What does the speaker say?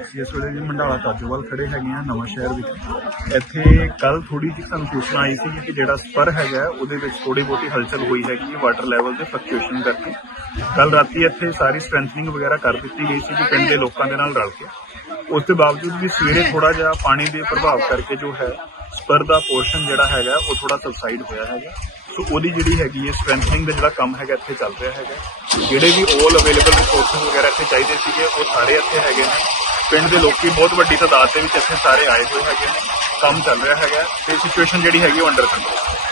ਅਸੀਂ ਇਸ ਵੇਲੇ ਜੀ ਮੰਡਾਲਾ ਤਾਜੋਵਾਲ ਖੜੇ ਹੈਗੇ ਆ ਨਵਾਂ ਸ਼ਹਿਰ ਵਿੱਚ। ਇੱਥੇ ਕੱਲ ਥੋੜੀ ਜਿਹੀ ਸਾਨੂੰ ਸੂਚਨਾ ਆਈ ਸੀ ਕਿ ਜਿਹੜਾ ਸਪਰ ਹੈਗਾ ਉਹਦੇ ਵਿੱਚ ਥੋੜੀ ਬਹੁਤੀ ਹਲਚਲ ਹੋਈ ਹੈਗੀ ਹੈ ਵਾਟਰ ਲੈਵਲ ਦੇ ਫਲਕਚੁਏਸ਼ਨ ਕਰਕੇ। ਕੱਲ ਰਾਤੀ ਇੱਥੇ ਸਾਰੀ ਸਟਰੈਂਥਨਿੰਗ ਵਗੈਰਾ ਕਰ ਦਿੱਤੀ ਗਈ ਸੀ ਕਿ ਪਿੰਡ ਦੇ ਲੋਕਾਂ ਦੇ ਨਾਲ ਰਲ ਕੇ। ਉਸ ਦੇ ਬਾਵਜੂਦ ਵੀ ਸਵੇਰੇ ਥੋੜਾ ਜਿਹਾ ਪਾਣੀ ਦੇ ਪ੍ਰਭਾਵ ਕਰਕੇ ਜੋ ਹੈ, ਸਪਰ ਦਾ ਪੋਰਸ਼ਨ ਜਿਹੜਾ ਹੈਗਾ ਉਹ ਥੋੜਾ ਸਬਸਾਈਡ ਹੋਇਆ ਹੈਗਾ। ਸੋ ਉਹਦੀ ਜਿਹੜੀ ਹੈਗੀ ਹੈ ਸਟਰੈਂਥਨਿੰਗ ਦਾ ਜਿਹੜਾ ਕੰਮ ਹੈਗਾ ਇੱਥੇ ਚੱਲ ਰਿਹਾ ਹੈਗਾ। ਜਿਹੜੇ ਵੀ 올 ਅਵੇਲੇਬਲ ਰਿਸੋਰਸਸ ਵਗੈਰਾ ਇੱਥੇ ਚਾਹੀਦੇ ਸੀਗੇ, ਉਹ ਸਾਰੇ ਇੱਥੇ ਹੈਗੇ ਨੇ। ਪਿੰਡ ਦੇ ਲੋਕੀ ਬਹੁਤ ਵੱਡੀ ਤਾਦਾਦ ਦੇ ਵਿੱਚ ਇੱਥੇ ਸਾਰੇ ਆਏ ਹੋਏ ਹੈਗੇ ਨੇ। ਕੰਮ ਚੱਲ ਰਿਹਾ ਹੈਗਾ। ਤੇ ਸਿਚੁਏਸ਼ਨ ਜਿਹੜੀ ਹੈਗੀ ਉਹ ਅੰਡਰ ਕੰਟਰੋਲ